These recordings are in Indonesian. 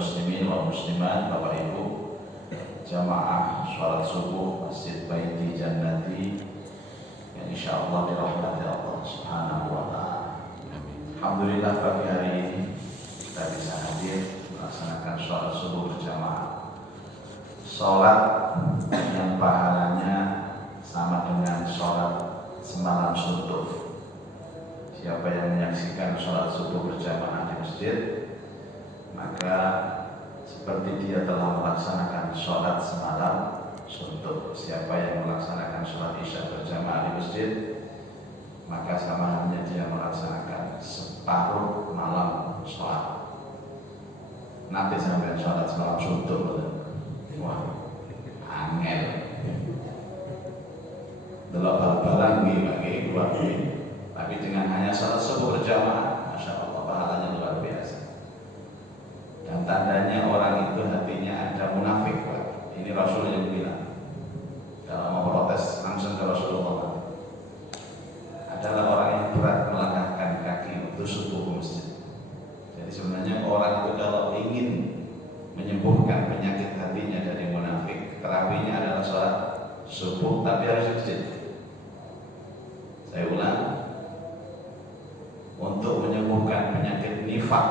muslimin wal muslimat, Bapak Ibu jamaah sholat subuh Masjid Baiti Jannati yang insyaallah dirahmati Allah Subhanahu wa Ta'ala. Alhamdulillah pagi hari ini kita bisa hadir melaksanakan sholat subuh berjamaah. Sholat yang pahalanya sama dengan sholat semalam suntuk. Siapa yang menyaksikan sholat subuh berjamaah di masjid, maka seperti dia telah melaksanakan sholat semalam suntuk. Siapa yang melaksanakan sholat isya berjamaah di masjid, maka sama halnya dia melaksanakan separuh malam sholat. Nanti sampai sholat semalam suntuk, wah, angel. Delok bal-balan nggih luar biasa. Tapi dengan hanya sholat subuh berjamaah, masya Allah pahalanya luar biasa. Dan tandanya orang itu hatinya ada munafik, Pak. Ini Rasul yang bilang. Kalau mau protes langsung ke Rasulullah. Adalah orang yang berat melangkahkan kaki untuk subuh ke masjid. Jadi sebenarnya orang itu kalau ingin menyembuhkan penyakit hatinya dari munafik, terapinya adalah sholat subuh, tapi harus di masjid. Saya ulang, untuk menyembuhkan penyakit nifak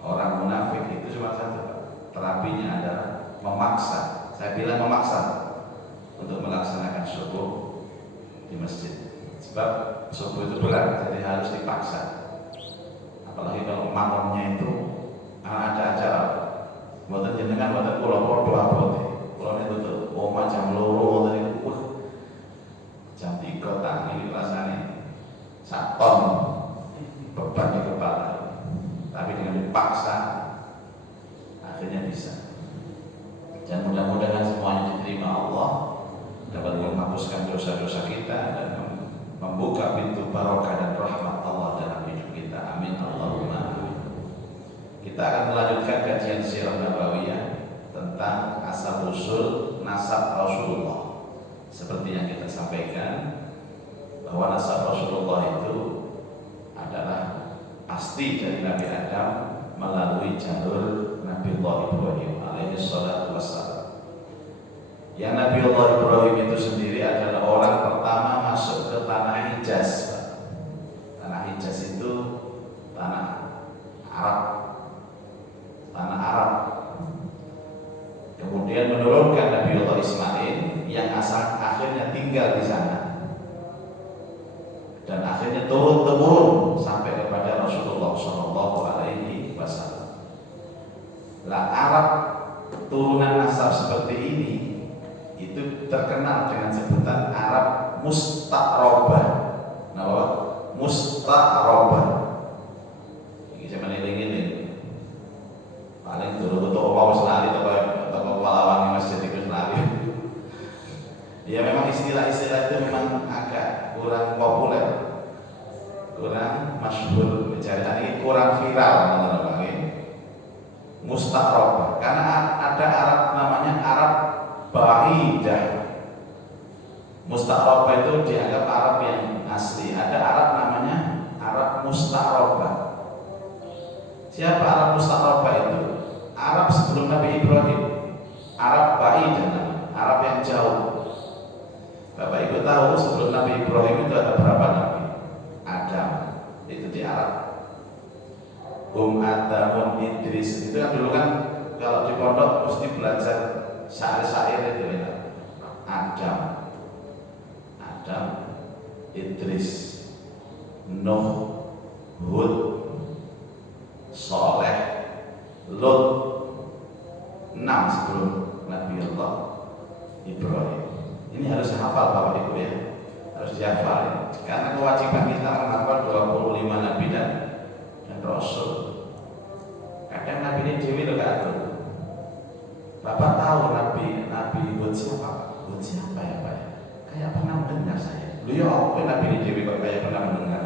orang munafik itu cuma satu, terapinya adalah memaksa. Saya bilang memaksa untuk melaksanakan subuh di masjid. Sebab subuh itu berat, jadi harus dipaksa. Apalagi kalau malamnya itu ada acara. Mboten jenengan mboten kula padha abote. Kula niku tuh omah jam 2 tadi. Jam 3 tangi rasane sak ton beban di kepala. Tapi dengan dipaksa akhirnya bisa. Dan mudah-mudahan semuanya diterima Allah, dapat menghapuskan dosa-dosa kita dan membuka pintu barokah dan rahmat Allah dalam hidup kita. Amin Allahumma amin. Kita akan melanjutkan kajian sirah nabawiyah tentang asal usul nasab Rasulullah. Seperti yang kita sampaikan bahwa nasab Rasulullah itu adalah pasti dari Nabi Adam melalui jalur Nabi Allah Ibrahim alaihi salatu wassalam. Yang Nabi Allah Ibrahim itu sendiri adalah orang pertama masuk ke tanah Hijaz. Tanah Hijaz itu tanah Arab. Tanah Arab. Kemudian menurunkan Nabi Allah Ismail yang akhirnya tinggal di sana. Dan akhirnya turun-temurun sampai kepada Rasulullah Shallallahu Alaihi Wasallam. Lah Arab turunan nasab seperti ini itu terkenal dengan sebutan Arab Musta'robah. Nah, Musta'robah. Ini zaman ini paling dulu betul apa selari atau pahlawan masjid itu selari. Ya memang istilah-istilah itu memang agak kurang populer, kurang masyhur, bicara ini kurang viral teman-teman. Musta'robah karena ada Arab namanya Arab Ba'idah. Musta'robah itu dianggap Arab yang asli. Ada Arab namanya Arab Musta'robah. Siapa Arab Musta'robah itu? Arab sebelum Nabi Ibrahim. Arab Ba'idah, Arab yang jauh. Bapak Ibu tahu sebelum Nabi Ibrahim itu ada berapa nabi? Adam, itu di Arab. Adamun Idris, itu kan dulu kan kalau di pondok mesti belajar syair-syair itu ya. Adam, Idris, Nuh, Hud, Soleh, Lut, 6 sebelum Nabi Allah Ibrahim. Ini harus hafal Bapak Ibu ya, harus dihafal ya. Karena kewajiban kita menghafal 25 Nabi dan Rasul. Kadang Nabi ini dewi loh gak ada. Bapak tahu Nabi buat siapa? Buat siapa ya Pak? Kayak pernah mendengar saya. Lu ya apa Nabi ini dewi kok kayak pernah mendengar?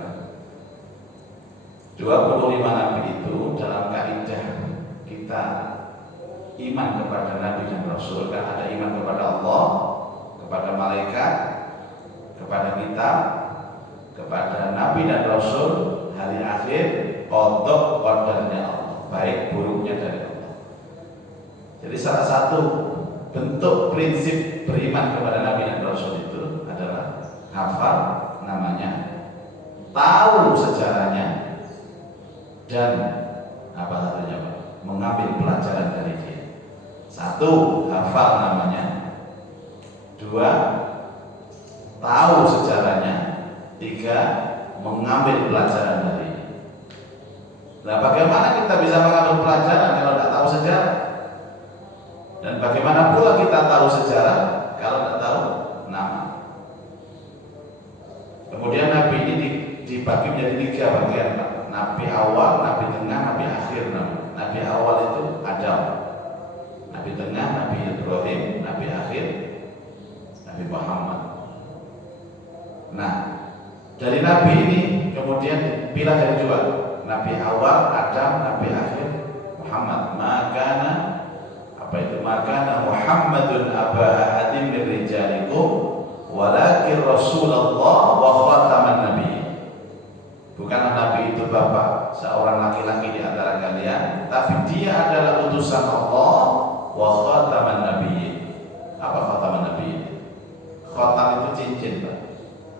25 Nabi itu dalam kaidah kita iman kepada Nabi dan Rasul, kan ada iman kepada Allah, kepada malaikat, kepada kitab, kepada Nabi dan Rasul, hari akhir, qada qadarnya Allah, baik buruknya dari Allah. Jadi salah satu bentuk prinsip beriman kepada Nabi dan Rasul itu adalah hafal namanya, tahu sejarahnya, dan apa satunya Pak? Mengambil pelajaran dari dia. Satu, hafal namanya. Dua, tahu sejarahnya. Tiga, mengambil pelajaran dari dia. Nah, bagaimana kita bisa mengambil pelajaran kalau tidak tahu sejarah? Dan bagaimana pula kita tahu sejarah kalau tidak tahu nama? Kemudian Nabi ini dibagi menjadi tiga bagian Pak. Nabi awal, Nabi tengah, Nabi akhir. Nabi awal itu Adam, Nabi tengah Nabi Ibrahim, Nabi akhir Nabi Muhammad. Nah, dari Nabi ini kemudian dipilah dari dua, Nabi awal Adam, Nabi akhir Muhammad. Makana Muhammadun aba ahadin min rijalikum walakin Rasulullah wa khataman nabi. Bukanlah Nabi itu bapak seorang laki-laki di antara kalian, tapi dia adalah utusan Allah wa khataman nabi. Apa khataman nabi? Khatam itu cincin Pak.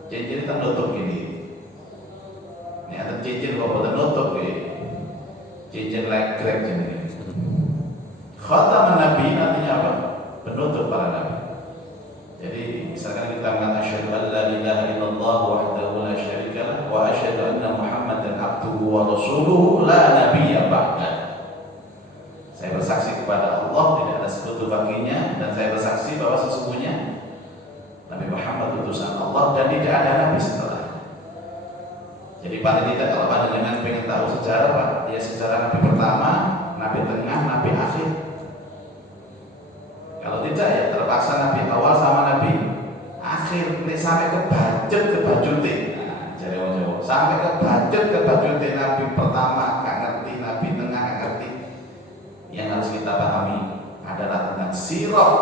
Cincin itu nutup ini. Ini ada cincin kok boleh nutup ini. Cincin legrek ini. Khataman nabi artinya apa? Penutup para nabi. Jadi misalkan kita mengatakan asyhadu an la ilaha illallah wahdahu la syarika lah wa asyhadu anna Muhammadan abduhu wa rasuluhu la nabiyya ba'dah. Saya bersaksi kepada Allah tidak ada sekutu baginya, dan saya bersaksi bahwa sesungguhnya Nabi Muhammad utusan Allah dan tidak ada nabi setelah. Jadi paling tidak kalau Anda dengan pengen tahu sejarah Pak, dia sejarah nabi pertama, nabi tengah, nabi akhir. Kalau tidak ya terpaksa nabi awal sama nabi akhir. Ini sampai ke budget ke bajute. Nah, jadi orang Jawa sampai ke budget ke bajute nabi pertama nggak ngerti, nabi tengah nggak ngerti. Yang harus kita pahami adalah tentang sirah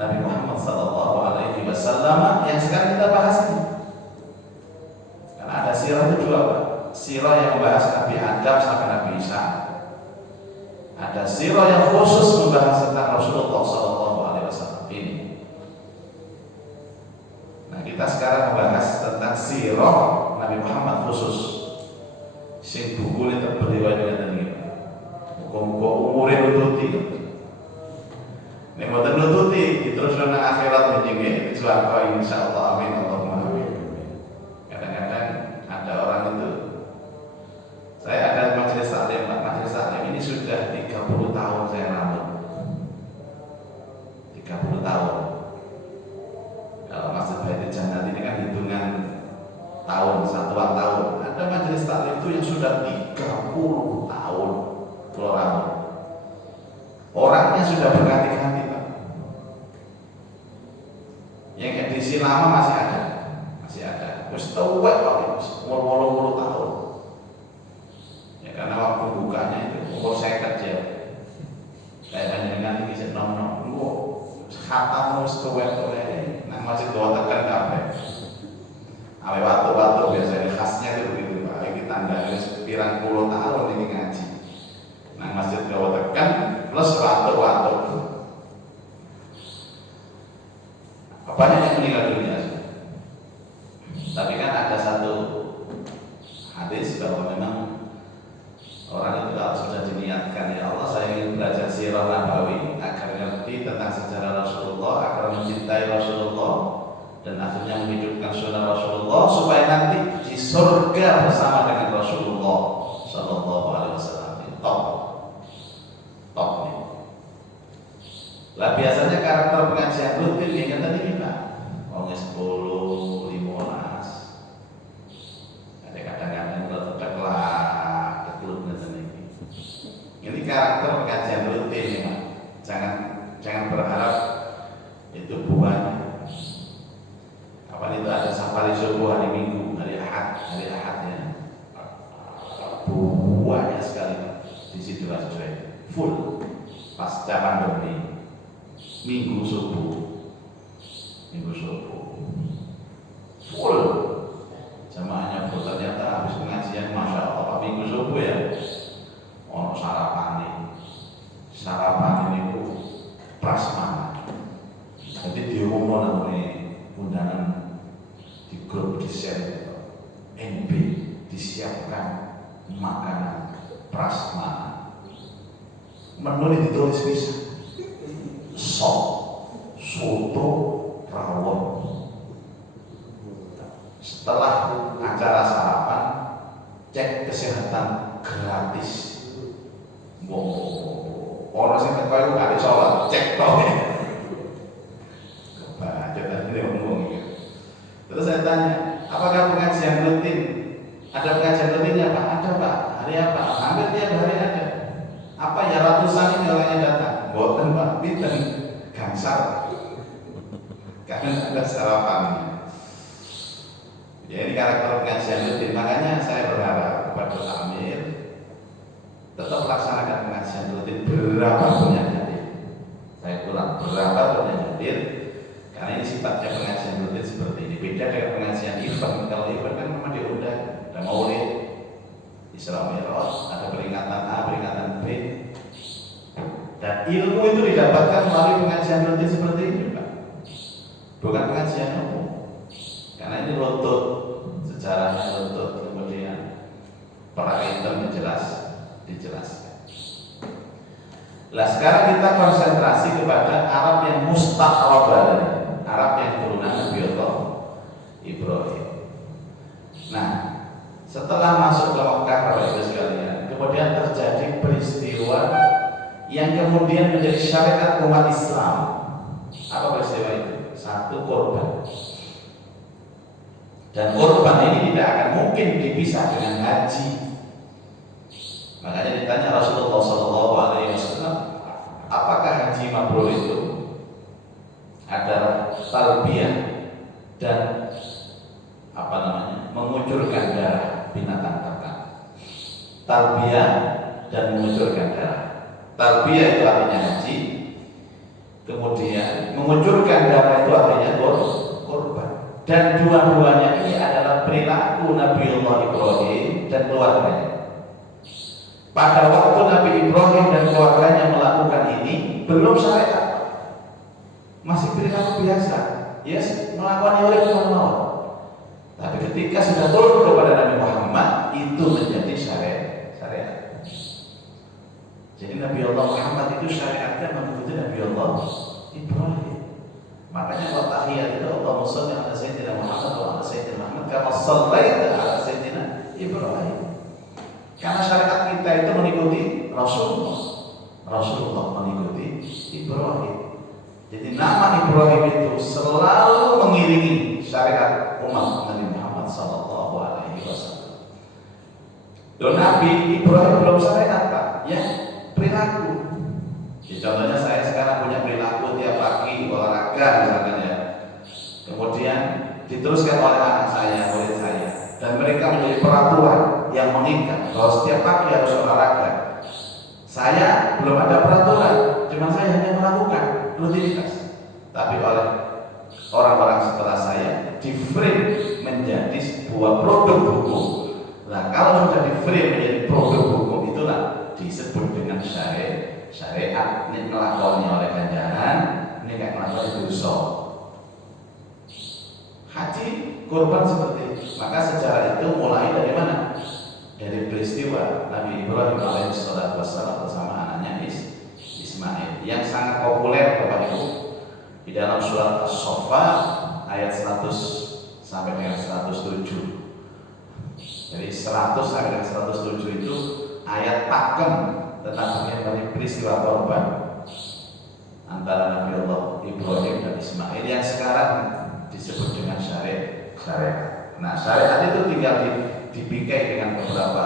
Nabi Muhammad SAW yang sekarang kita bahas ini. Karena ada sirah itu dua Pak. Sirah yang membahas Nabi Adam sampai Nabi Isa. Ada sirah yang khusus membahas tentang Rasulullah SAW ini. Nah, kita sekarang membahas tentang sirah Nabi Muhammad khusus. Sing buku ini terberiwayat dengan ini. Muka-muka umurnya nututi. Ini mau nututi, terus nang akhirat menjengke suarga insyaallah, amin Allahumma amin. Kadang-kadang ada orang itu, saya ada majelis taklim Pak, majelis taklim ini sudah 30 tahun saya rambut. 30 tahun. Kalau Masjid Baitul Jannah ini kan hitungan tahun, satuan tahun. Ada majelis taklim itu yang sudah 30 tahun keluar rambut. Orangnya sudah berganti-ganti Pak. Yang edisi lama masih ada. Terus tuwek Pak, umur 80 tahun. Ya karena waktu bukanya itu umur 50 ya. Kayak panjenengan iki sik nom-nom. Engko khatam wis tuwek-tuwek nang masjid doa tekan kabeh. Awe watu-watu biasanya khasnya itu begitu Pak. Iki tandane wis pirang puluh tahun ini ngaji. Nang masjid doa tekan plus watu-watu. Banyak yang meninggal dunia. Tapi kan ada satu hadis bahwa memang orang itu kalau sudah diniatkan, ya Allah saya ingin belajar sirah nabawi agar ngerti tentang sejarah Rasulullah, agar mencintai Rasulullah, dan akhirnya menghidupkan sunnah Rasulullah supaya nanti di surga bersama dengan Rasulullah Sallallahu Alaihi Wasallam. Top nih. Lah biasanya karakter pengajian rutin yang tadi kita ngomongnya 10, 15. Ada kadang-kadang kalau teklak, tekluk dan ini. Ini karakter pengajian rutin ya, Pak. Jangan berharap itu buahnya. Kapan itu ada safari subuh hari Minggu, hari Ahad ya. Buahnya sekali di situ aja full pasca pandemi. Minggu subuh full jamaahnya full. Ternyata habis pengajian masya Allah Minggu subuh ya ono sarapan ini menu ini ditulis bisa sop, soto, rawon. Setelah acara sarapan, cek kesehatan gratis. Orang sing teko iku gak sholat, cek tok. Baca tadi ngomong gitu. Terus saya tanya, apakah pengajian rutin? Ada pengajian rutinnya Pak? Ada Pak. Hari apa? Hampir tiap hari ada. Apa ya ratusan ini orangnya datang? Boten Pak, pinten gangsal. Karena ada sarapannya. Ya ini karakter pengajian rutin. Makanya saya berharap kepada Amir tetap laksanakan pengajian rutin berapapun yang hadir. Saya ulang, berapapun yang hadir. Karena ini sifatnya pengajian rutin seperti ini. Beda dengan pengajian event. Kalau event kan memang diundang, ada maulid, Isra Mi'raj, ada peringatan A, peringatan B. Dan ilmu itu didapatkan melalui pengajian rutin seperti ini, Pak. Bukan pengajian umum. Karena ini lutut, sejarahnya lutut, kemudian para item jelas dijelaskan. Nah sekarang kita konsentrasi kepada Arab yang musta'rabah, Arab yang turunan Nabi Allah Ibrahim. Nah, setelah masuk ke Mekah, Bapak Ibu sekalian, kemudian terjadi peristiwa yang kemudian menjadi syariat umat Islam. Apa peristiwa itu? Satu, korban. Dan korban ini tidak akan mungkin dipisah dengan haji. Makanya ditanya Rasulullah SAW, apakah haji mabrur itu adalah talbiyah dan mengucurkan darah binatang ternak. Talbiyah dan mengucurkan darah. Talbiyah itu artinya haji, kemudian mengucurkan darah itu artinya korban. Dan dua-duanya ini adalah perilaku Nabiullah Ibrahim dan keluarganya. Pada waktu Nabi Ibrahim dan keluarganya melakukan ini belum syariat, masih perilaku biasa. Yes, melakukan oleh Tuhan. Tapi ketika sudah turun kepada Nabi Muhammad, itu menjadi syariat. Jadi Nabi Allah Muhammad itu syariatnya mengikuti Nabi Allah Ibrahim. Makanya wa tahiyat itu Allahumma shalli ala sayyidina Muhammad wa ala sayyidina Muhammad kama shallaita ala sayyidina Ibrahim. Karena syariat kita itu mengikuti Rasulullah mengikuti Ibrahim. Jadi nama Ibrahim itu selalu mengiringi syariat umat Nabi Muhammad sallallahu alaihi wasallam. Dan Nabi Ibrahim belum syariat, Pak, ya perilaku. Contohnya saya sekarang punya perilaku tiap pagi olahraga misalkan ya. Kemudian diteruskan oleh anak saya, murid saya, dan mereka menjadi peraturan yang mengikat bahwa setiap pagi harus olahraga. Saya belum ada peraturan, cuma saya hanya melakukan rutinitas. Tapi oleh orang-orang setelah saya di-frame menjadi sebuah produk hukum. Nah, kalau sudah di-frame menjadi produk hukum, itulah disebut dengan syariat. Ini melakukannya oleh ganjaran, ini nggak melakukan dosa. Haji kurban seperti itu. Maka sejarah itu mulai dari mana? Dari peristiwa Nabi Ibrahim alaihissalam bersama anaknya Ismail yang sangat populer Bapak Ibu di dalam surat As-Saffat ayat 100 sampai dengan 107. Jadi 100 sampai dengan 107 itu ayat pakem tentang bagaimana peristiwa korban antara Nabi Allah Ibrahim dan Ismail yang sekarang disebut dengan syariat. Nah, syariat itu tinggal dibikai dengan beberapa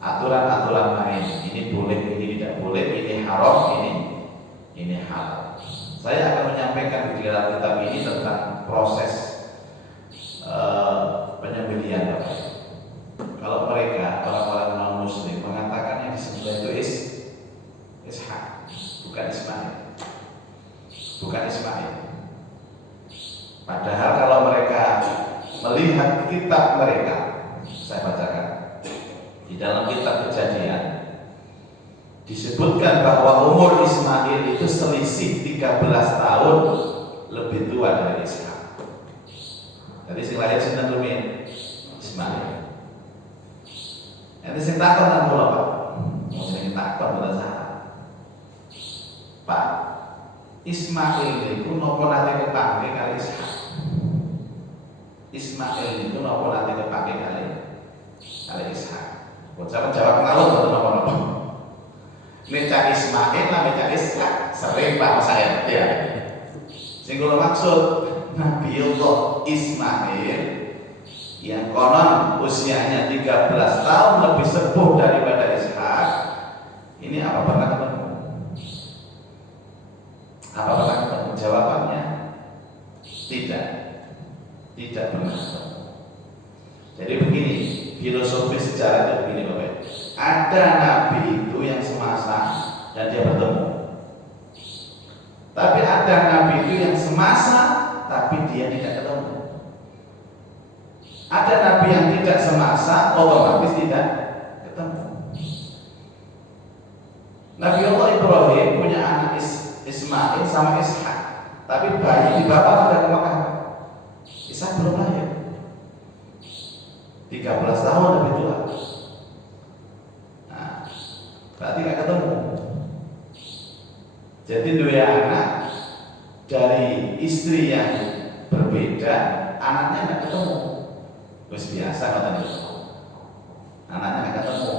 aturan-aturan lain. Ini boleh, ini tidak boleh, ini haram, ini halal. Saya akan menyampaikan di dalam kitab ini tentang proses penyembelihan. Kalau mereka orang-orang non-muslim mengatakan yang disembelih itu Ishak, bukan Ismail. Padahal kalau mereka melihat kitab mereka, saya bacakan di dalam kitab Kejadian disebutkan bahwa umur Ismail itu selisih 13 tahun lebih tua dari Ishak. Jadi si lahir sinten rumiyin Ismail. Nanti saya takut nang kula Pak. Mau saya takut pada saat. Pak, Ismail niku napa nate kepanggih kali Ishak? Ismail niku napa nate kepanggih kali Ishak? Kok sampeyan jawab ngawur mboten napa-napa. Nek cak Ismail lan cak Ishak sering Pak saya ya. Sing kula maksud Nabiullah Ismail yang konon usianya 13 tahun lebih sepuh daripada Ishak, ini apa pernah ketemu? Apa pernah ketemu? Jawabannya tidak pernah ketemu. Jadi begini, filosofi sejarah itu begini Bapak. Ada nabi itu yang semasa dan dia bertemu. Tapi ada nabi itu yang semasa tapi dia tidak ketemu. Ada nabi yang tidak semasa, otomatis tidak ketemu. Nabi Allah Ibrahim punya anak Ismail sama Ishak, tapi bayi di bapak sudah ke Mekah. Ishak belum lahir, 13 tahun lebih tua. Nah, berarti nggak ketemu. Jadi dua anak dari istri yang berbeda, anaknya nggak ketemu. Terus biasa katanya, anaknya nggak ketemu.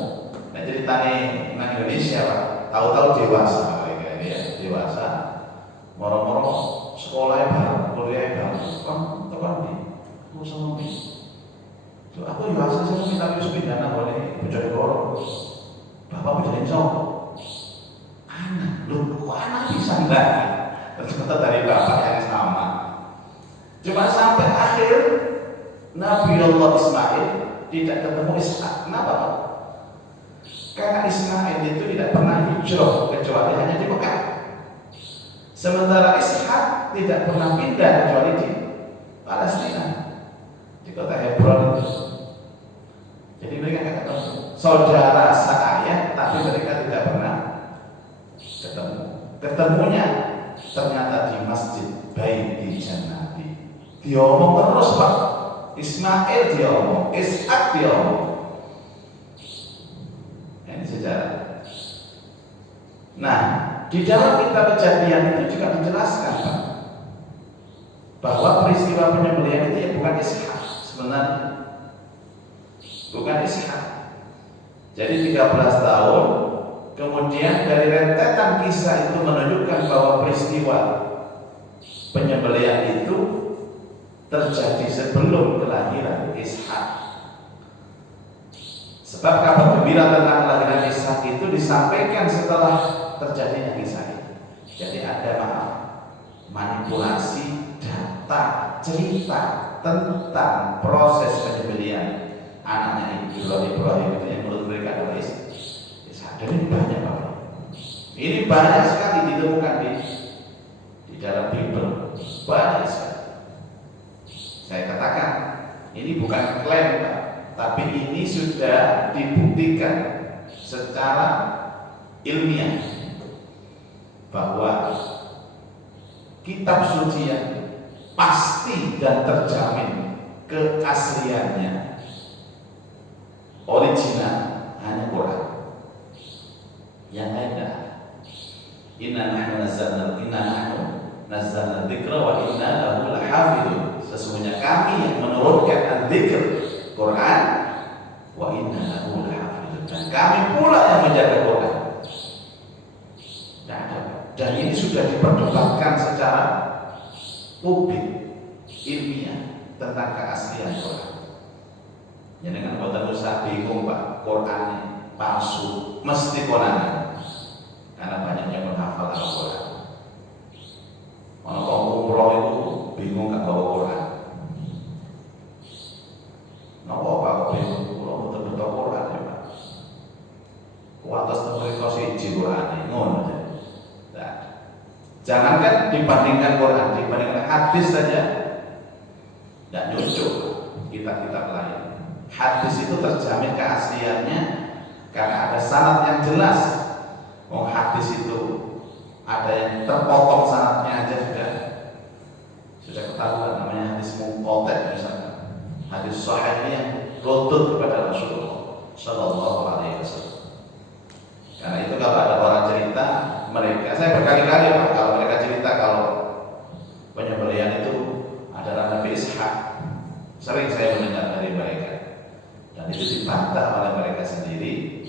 Nah ceritanya nang Indonesia Pak, tahu-tahu dewasa mereka ini ya, dewasa, moro-moro sekolah bareng, kuliah bareng, tekan di, aku sama mi. So, aku juga asal sama mi tapi sepedana boleh bocor gorong. Bapak bocor jauh. Anak, lu kok anak bisa enggak? Ternyata dari bapak yang sama. Cuma sampai akhir Nabi Allah Ismail tidak ketemu Ishak. Kenapa Pak? Karena Ismail itu tidak pernah hijrah kecuali hanya di Mekah. Sementara Ishak tidak pernah pindah kecuali di Palestina, di kota Hebron. Jadi mereka tidak ketemu. Saudara seayah, tapi mereka tidak pernah ketemu. Ketemunya ternyata di Masjid Baiti Jannati. Diomong terus Pak. Ismail diomong, Ishak diomong. Ini sejarah. Nah, di dalam kitab Kejadian itu juga dijelaskan Pak, bahwa peristiwa penyembelihan itu ya bukan Ishak sebenarnya, bukan Ishak. Jadi 13 tahun, kemudian dari rentetan kisah itu menunjukkan bahwa peristiwa penyembelihan itu terjadi sebelum kelahiran Ishak. Sebab kabar gembira tentang kelahiran Ishak itu disampaikan setelah terjadinya kisah itu. Jadi ada manipulasi data, cerita tentang proses penyembelihan anaknya Ibrahim itu yang menurut mereka adalah Ishak. Dan ini banyak Pak. Ini banyak sekali ditemukan di dalam Bible, banyak sekali. Saya katakan ini bukan klaim Pak, tapi ini sudah dibuktikan secara ilmiah bahwa kitab suci yang pasti dan terjamin keasliannya original hanya Quran. Yang lain tidak ada. Inna nahnu nazzalna dzikra wa inna lahu lahafidun. Sesungguhnya kami yang menurunkan al-dzikr Quran wa inna lahu lahafidun, dan kami pula yang menjaga Quran. Dan ini sudah diperdebatkan secara publik, ilmiah tentang keaslian Quran. Ya dengan kota usah bingung Pak, Quran palsu, mesti konangan, karena banyaknya menghafal Al-Quran. Kalau umroh itu bingung nggak bawa Quran. Napa Pak kok bingung? Kalau betul-betul Quran ya Pak. Kuatas mereka siji Quran ngono. Nah, jangankan dibandingkan Quran, dibandingkan hadis saja tidak nyucuk kitab-kitab lain. Hadis itu terjamin keasliannya karena ada sanad yang jelas. Oh hadis itu ada yang terpotong sanadnya aja sudah ketahuan, namanya hadis munqati' misalnya. Hadis sahih yang rutut kepada Rasulullah Shallallahu Alaihi Wasallam. Karena itu kalau ada orang cerita, mereka Makanya saya berkali-kali Pak, kalau mereka cerita kalau penyembelihan itu adalah Nabi Ishak, sering saya mendengar dari mereka, dan itu dibantah oleh mereka sendiri,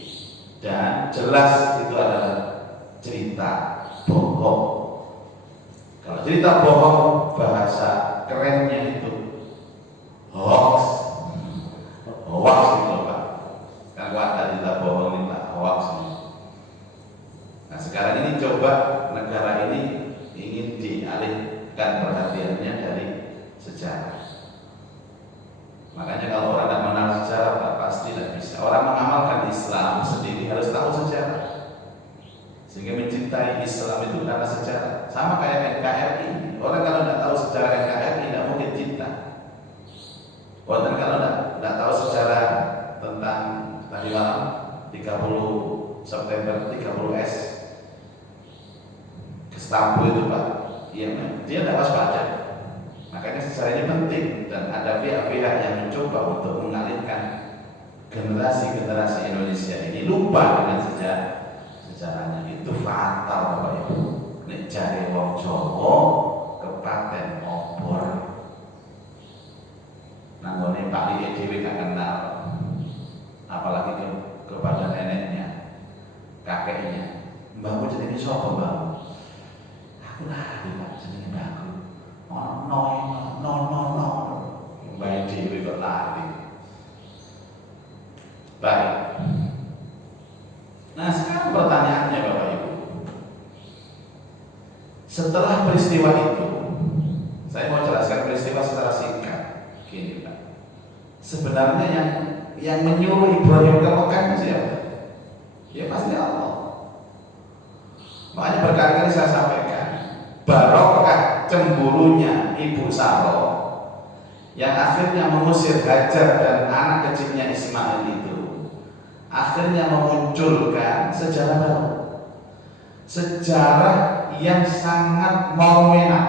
dan jelas itu adalah cerita bohong. Kalau cerita bohong, bahasa kerennya itu hoax, hoax gitu Pak. Kan wadah cerita bohong ini Pak, hoax. Nah sekarang ini coba negara ini ingin dialihkan perhatiannya dari sejarah. Makanya kalau orang tidak mengenal sejarah Pak, pasti tidak bisa. Orang mengamalkan Islam sendiri harus tahu sejarah, sehingga mencintai Islam itu karena sejarah. Sama kayak NKRI. Orang kalau tidak tahu sejarah NKRI tidak mungkin cinta. Orang kalau tidak tahu sejarah tentang tadi malam 30 September 30S Gestapo itu Pak, dia tidak waspada. Makanya sejarah ini penting, dan ada pihak-pihak yang mencoba untuk mengalihkan generasi-generasi Indonesia ini lupa dengan sejarahnya. Itu fatal Bapak Ibu. Nek jare wong Jawa kepaten obor. Nanggone Pak Lik dhewe gak kenal. Apalagi kepada neneknya, kakeknya. Mbahmu jenenge sapa, Mbah? Aku lali Pak jenenge mbahku. No. Mbah dhewe kok lali. Baik. Nah sekarang pertanyaannya Bapak Ibu, setelah peristiwa itu, saya mau jelaskan peristiwa secara singkat. Gini Pak, sebenarnya yang menyuruh Ibrahim ke Mekah siapa? Ya pasti Allah. Makanya berkali-kali saya sampaikan, barokah cemburunya Ibu Saro yang akhirnya mengusir Hajar dan anak kecilnya Ismail itu, akhirnya memunculkan sejarah baru, sejarah yang sangat monumental,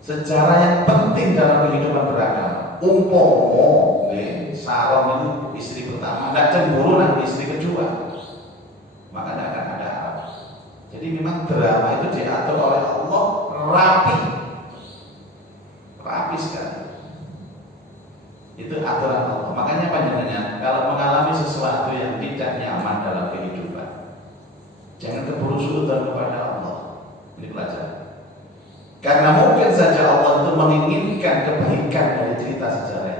sejarah yang penting dalam kehidupan beragama. Umpomo Saron itu istri pertama, tidak cemburu nanti istri kedua, maka tidak akan ada Arab. Jadi memang drama itu diatur oleh Allah rapi sekali. Itu aturan Allah. Makanya panjenengan kalau mengalami sesuatu yang tidak nyaman dalam kehidupan, jangan keburu suudzon kepada Allah. Ini pelajaran. Karena mungkin saja Allah itu menginginkan kebaikan dari cerita sejarah.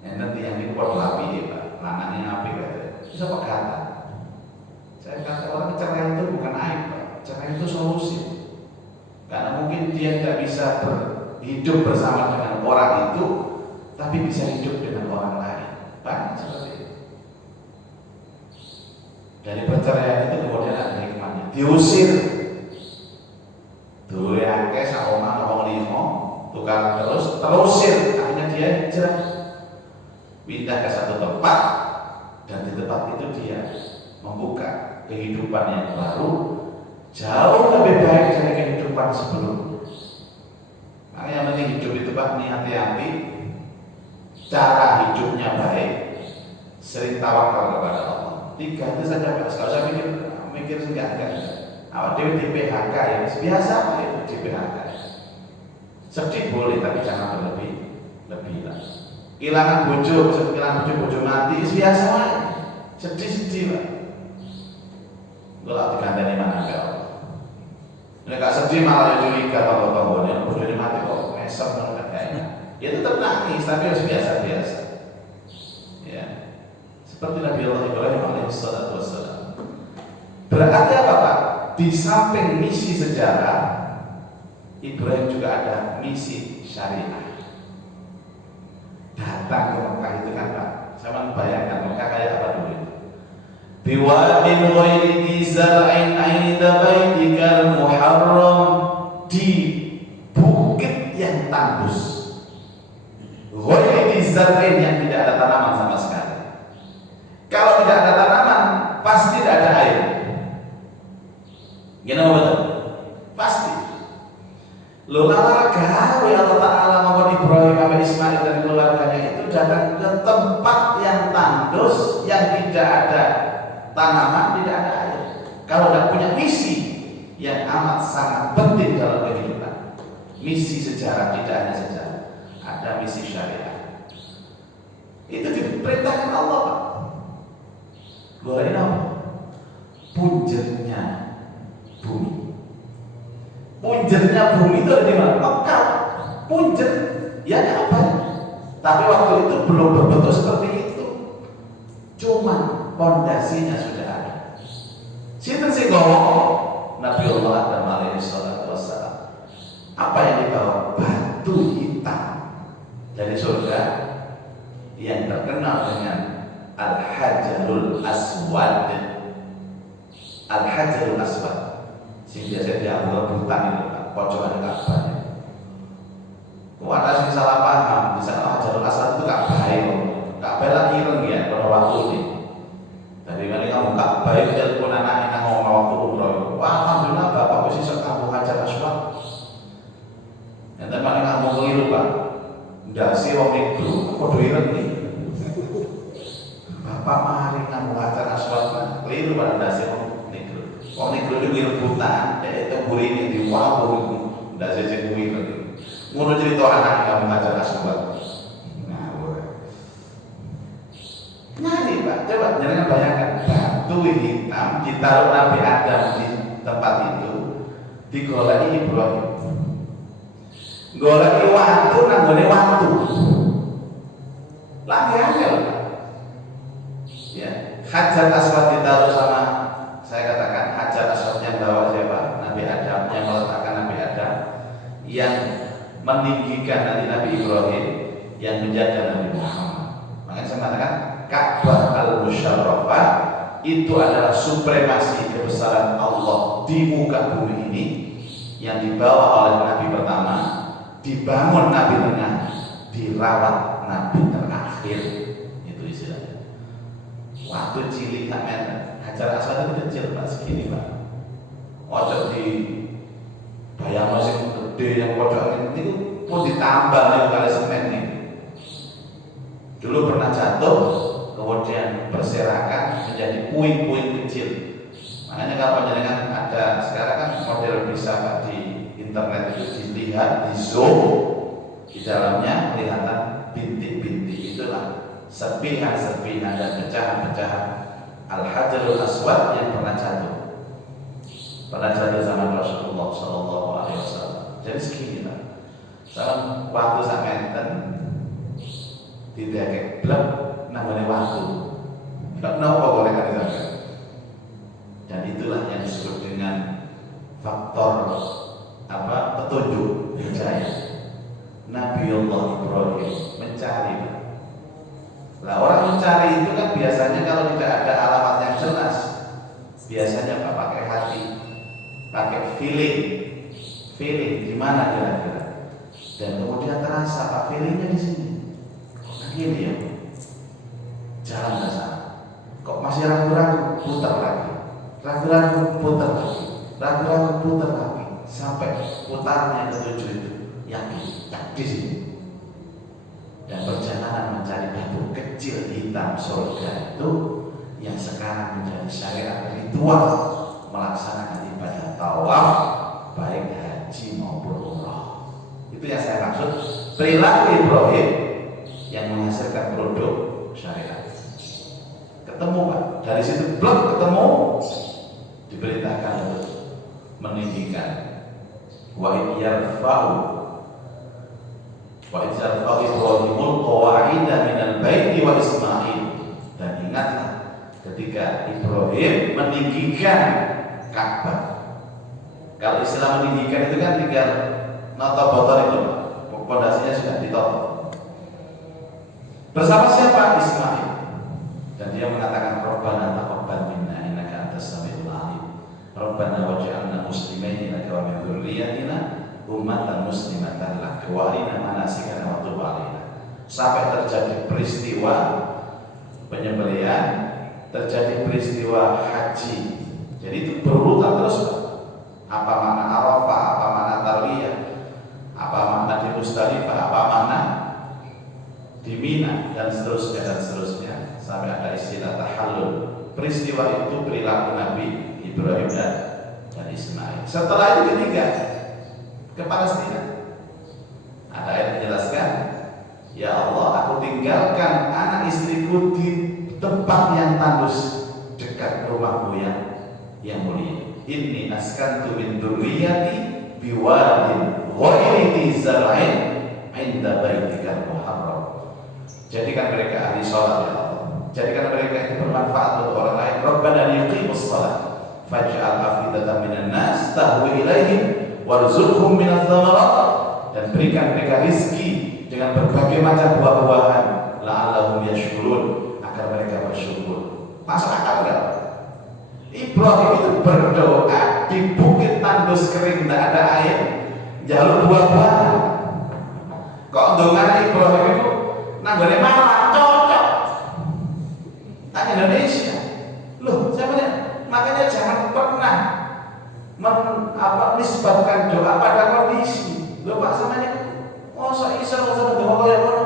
Yang nanti yang dibuat lapi Pak, namanya api katanya. Bisa pegatan. Saya kata orang cerai itu bukan aib Pak, cerai itu solusi. Karena mungkin dia tidak bisa hidup bersama dengan orang itu, tapi bisa hidup dengan orang lain. Banyak seperti itu. Dari perceraian itu kemudian ada hikmahnya. Diusir. Dulu yang ke sama ngomong limo, tukar terusir. Akhirnya dia hijrah, pindah ke satu tempat, dan di tempat itu dia membuka kehidupan yang baru, jauh lebih baik dari kehidupan sebelumnya. Makanya yang penting hidup itu Pak, hati-hati, cara hidupnya baik, sering tawakal kepada Allah. 3 itu saja Pak, kalau saya mikir enggak. Awak dewi di PHK ya, biasa Pak itu di PHK. Sedih boleh, tapi jangan berlebihan. Kehilangan bojo mati, biasa Pak. Sedih Pak. Kalau diganteni mana ya Allah. Nek gak sedih malah curiga kalau tombone bojone mati kok mesem ngono kayaknya. Ya tetap nangis tapi harus biasa-biasa. Ya. Seperti Nabi Allah Ibrahim alaihissalatu wassalam. Berarti apa Pak? Di samping misi sejarah, Ibrahim juga ada misi syariah. Datang ke Mekah itu kan Pak, saya bayangkan Mekah kayak apa dulu itu. Biwadin ghairi zar'in 'inda baitikal muharram, di bukit yang tandus. Ghairi zar'in, yang tidak ada tanaman sama sekali. Kalau tidak ada tanaman, pasti tidak ada air. Gimana betul? Pasti. Lo lara gawe Allah Ta'ala maupun Ibrahim sama Ismail dan keluarganya itu datang ke tempat yang tandus, yang tidak ada tanaman tidak ada air. Kalau tidak punya misi yang amat sangat penting dalam kehidupan, misi sejarah, tidak hanya sejarah, ada misi syariat. Itu diperintahkan Allah, Pak. Goreng apa? Punjernya bumi. Punjernya bumi itu ada di mana? Mekah. Punjer, ya apa? Tapi waktu itu belum berbentuk seperti itu. Cuma pondasinya sudah ada. Sinten sing ngomong? Nabiullah Adam alaihi salatu wassalam. Apa yang dibawa? Batu hitam dari surga yang terkenal dengan Al-Hajarul Aswad. Al-Hajarul Aswad sing biasa diambil butan itu, pojokan Ka'bah. Ada sing salah paham, di sana Hajarul Aswad itu Ka'bah itu. Ka'bah lah ireng ya pada waktu ini. Dari kali kamu Ka'bah itu pun anak nang ngomong waktu umroh. Wah, alhamdulillah Bapak wis iso kampung Hajar Aswad. Enten paling kamu keliru, Pak. Ndase wong negro padha ireng iki. Bapak mari kamu Hajar Aswad, keliru pada ndase wong negro. Wong negro itu rebutan, itu burine diwawu ndase sing kuwi. Ngono cerita anak kamu Hajar Aswad. Nyari, Pak, coba jangan bayangkan batu hitam ditaruh Nabi Adam di tempat itu, digoleki Ibrahim. Goleki waktu nanggone waktu. Lagi angel. Ya, Hajar Aswad ditaruh sama, saya katakan Hajar Aswad yang bawa siapa? Nabi Adam, yang meletakkan Nabi Adam, yang meninggikan Nabi Ibrahim, yang menjaga Nabi Muhammad. Makanya saya mengatakan Ka'bah al-Musyarrafah itu adalah supremasi kebesaran Allah di muka bumi ini, yang dibawa oleh Nabi pertama, dibangun Nabi tengah, dirawat Nabi terakhir. Itu istilahnya. Waktu cilik sampean Hajar Aswad itu kecil, Pak, segini, Pak. Ojo di bayang masih gede yang pojok itu pun ditambah nih kali semen nih. Dulu pernah jatuh, kemudian berserakan menjadi puing-puing kecil. Makanya kalau panjenengan ada sekarang kan model bisa, Pak, di internet itu dilihat, di zoom, di dalamnya kelihatan bintik-bintik. Itulah serpihan-serpihan dan pecahan-pecahan Al-Hajarul Aswad yang pernah jatuh zaman Rasulullah Sallallahu Alaihi Wasallam. Jadi segini, Pak. Salam waktu samenten tidak blok namanya waktu. Tidak apa boleh kan itu. Dan itulah yang disebut dengan faktor petunjuk hidayah. Nabiullah Ibrahim mencari. Lah orang mencari itu kan biasanya kalau tidak ada alamat yang jelas, biasanya Pak pakai hati, pakai feeling di mana kira-kira. Dan kemudian terasa Pak feelingnya di sini. Gini ya, jalan ke sana. Kok masih ragu-ragu, putar lagi. Ragu-ragu, putar lagi. Ragu-ragu, putar lagi. Sampai putarnya ketujuh itu, yakin di sini. Dan perjalanan mencari batu kecil hitam surga itu yang sekarang menjadi syariat ritual melaksanakan ibadah tawaf baik haji maupun umrah. Itu yang saya maksud perilaku Ibrahim yang menghasilkan produk syariat. Ketemu, Pak, dari situ blok ketemu, diperintahkan untuk meninggikan. Wa yarfa'u Ibrahimul qawa'ida minal baiti wa Ismail. Dan ingatlah ketika Ibrahim meninggikan Ka'bah. Kalau istilah meninggikan itu kan tinggal nota botol itu, pondasinya sudah ditotok. Bersama siapa? Ismail. Dan dia mengatakan Rabbana taqabbal minna innaka antas samiul alim. Rabbana waj'alna muslimaini laka wa min dzurriyyatina ummatan muslimatan laka wa arina manasikana wa tub alaina. Sampai terjadi peristiwa penyembelihan, terjadi peristiwa haji. Jadi itu berurutan terus, Pak. Apa makna Arafah, apa makna Tarwiyah, apa makna di Musdalifah, apa makna di Mina, dan seterusnya sampai ada istilah tahallul. peristiwa itu perilaku Nabi Ibrahim dan Ismail. Setelah itu ditinggal ke Palestina. Ada ayat menjelaskan, ya Allah, aku tinggalkan anak istriku di tempat yang tandus dekat rumahmu yang mulia. Inni askantu min dzurriyyati biwadin ghairi dzi zar'in 'inda baitikal muharram. Jadikan mereka ahli salat ya Allah. Jadikan mereka itu bermanfaat untuk orang lain. Rabbana liyuqimus shalah faj'al afidatan minan nas tahwi ilaihim warzuqhum minadh thamarat, dan berikan mereka rizki dengan berbagai macam buah-buahan la'allahum yashkurun, agar mereka bersyukur. Masuk akal enggak? Ibrahim itu berdoa di bukit tandus kering, tidak ada air, jalur buah-buahan. Kok dongan Ibrahim itu nanggone malah cocok. Tanya Indonesia. Loh, saya bilang, makanya jangan pernah nisbatkan doa pada kondisi. Loh Pak, samanya masa isa doa kayak ngono?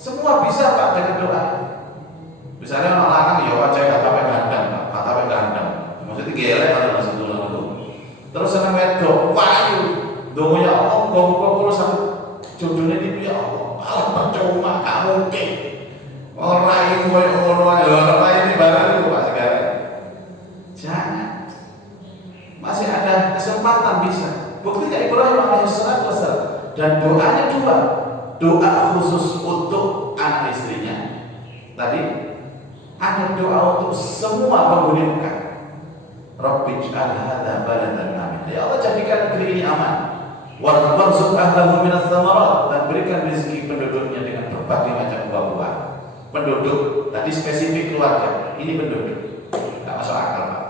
Semua bisa Pak dengan doa. Misalnya orang lanang ya wajah kata gandang, kata gandang. Maksudnya gelek atau masih dulu. Terus seneng wedok, payu. Doa ya Allah, kok satu jodohnya di ya Allah. Allah percuma, gak mungkin. Orang yang orang ini barang itu Pak sekarang. Jangan. Masih ada kesempatan bisa. Buktinya Ibrahim alaihissalam dan doanya dua. Doa khusus untuk anak istrinya. Tadi ada doa untuk semua penghuni Mekah. Rabbi ij'al hadza baladan amin. Ya Allah, jadikan negeri ini aman. Warzuq ahlahu minadh thamarat, dan berikan rezeki penduduknya dengan berbagai macam buah-buahan. Penduduk tadi spesifik keluarga, ini penduduk. Enggak masuk akal Pak.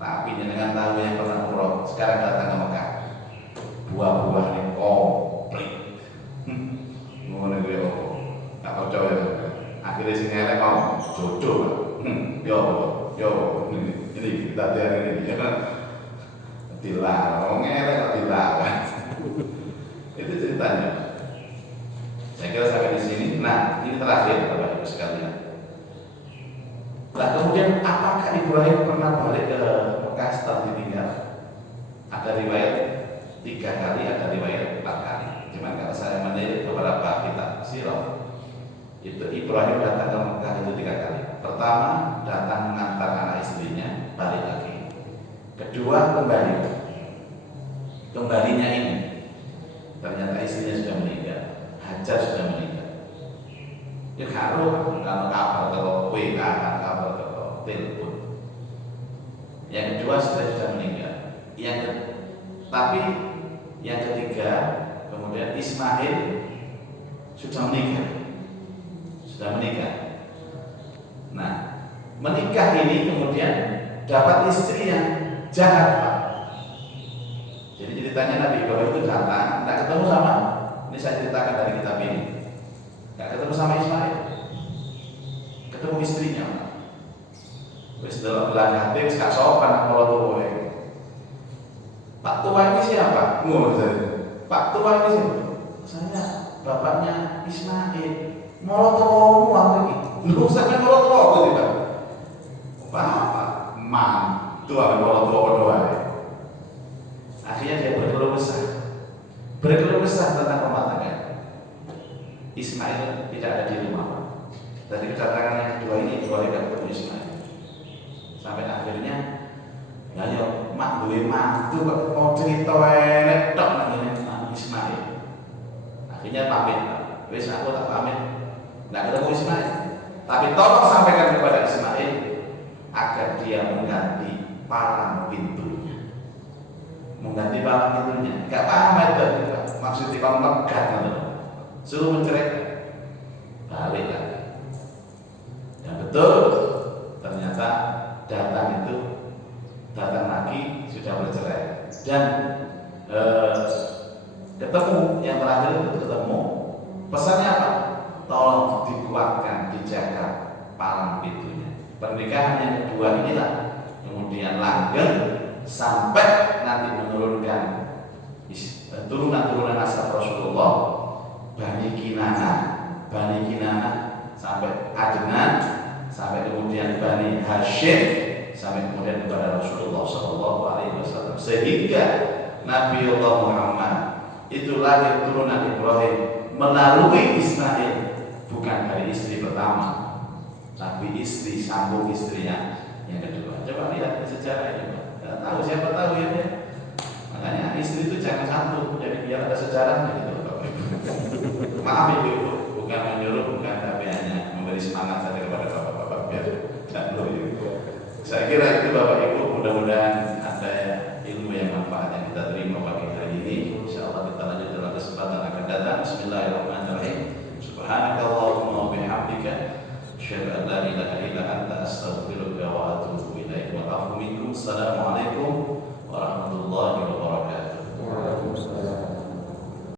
Tapi dengan tahu yang pernah umroh, sekarang datang ke Mekah, buah-buah ini komplit. Ngono kuwi opo? Tak percaya ya. Akhirnya sing elek kok jodoh. Yo, ini kita lihat ini ya kan. Dilarang, elek kok dilarang. Itu ceritanya. Saya kira sampai di sini. Nah, ini terakhir Bapak Ibu sekalian. Nah, kemudian apakah Ibrahim pernah balik ke Mekah setelah ditinggal? Ada riwayat 3 kali, ada riwayat 4 kali. Cuman kalau saya melihat beberapa kitab sirah, itu Ibrahim datang ke Mekah itu 3 kali. Pertama, datang mengantar anak istrinya, balik lagi. Kedua, kembali. Kembalinya ini, ternyata istrinya sudah meninggal, Hajar sudah meninggal. Ya kalau kabar atau WA, kabar atau telepon. Yang kedua sudah meninggal. Tapi yang ketiga, kemudian Ismail sudah menikah. Nah, menikah ini kemudian dapat istri yang jahat Pak. Jadi ceritanya Nabi Ibrahim itu datang, tidak ketemu sama, ini saya ceritakan dari kitab ini, tidak ketemu sama Ismail, ketemu istrinya. Wis dalam belakang hati, gak sopan kalau tua ini. Pak tua ini siapa? Pak tua ini siapa? Saya bapaknya Ismail. Mau tua aku ini. Lu saya mau tua aku tidak. Bapak, tua mau tua. Akhirnya dia berkeluh kesah tentang rumah tangga. Ismail tidak ada di rumah. Dari kedatangan yang kedua ini boleh ketemu Ismail. Sampai akhirnya, ya mak duwe mantu kok mau cerita elek tok nang Ismail. Akhirnya pamit. Wis aku tak pamit. Enggak ketemu Ismail. Tapi tolong sampaikan kepada Ismail agar dia mengganti palang pintunya. Enggak paham itu. Maksudnya kalau megat gitu. Suruh menceraikan. Balik lagi. Dan betul, ternyata datang lagi sudah bercerai. Dan ketemu, yang terakhir itu ketemu. Pesannya apa? Tolong dikuatkan, dijaga palang pintunya. Pernikahan yang kedua inilah kemudian langgeng sampai nanti menurunkan turunan asal Rasulullah, Bani Kinana sampai Adnan, sampai kemudian Bani Hashim, sampai kemudian kepada Rasulullah SAW, sehingga Nabiullah Muhammad itu lahir turunan Ibrahim melalui Ismail, bukan dari istri pertama, tapi istri sambung istrinya yang kedua. Coba lihat sejarah ini, Pak. Nggak tahu, siapa tahu ya. Makanya istri itu jangan satu, jadi biar ada sejarahnya gitu. Maaf ibu, bukan menyuruh, bukan, tapi hanya memberi semangat saja kepada bapak-bapak biar tidak perlu. Saya kira itu bapak ibu, mudah-mudahan ada ilmu yang manfaat yang kita terima pagi hari ini. Insyaallah kita lanjut dalam kesempatan akan datang. Bismillahirrahmanirrahim. Subhanakallahumma wa bihamdika, asyhadu an la ilaha illa anta, astaghfiruka wa atubu ilaik. Wa afu minkum. Assalamualaikum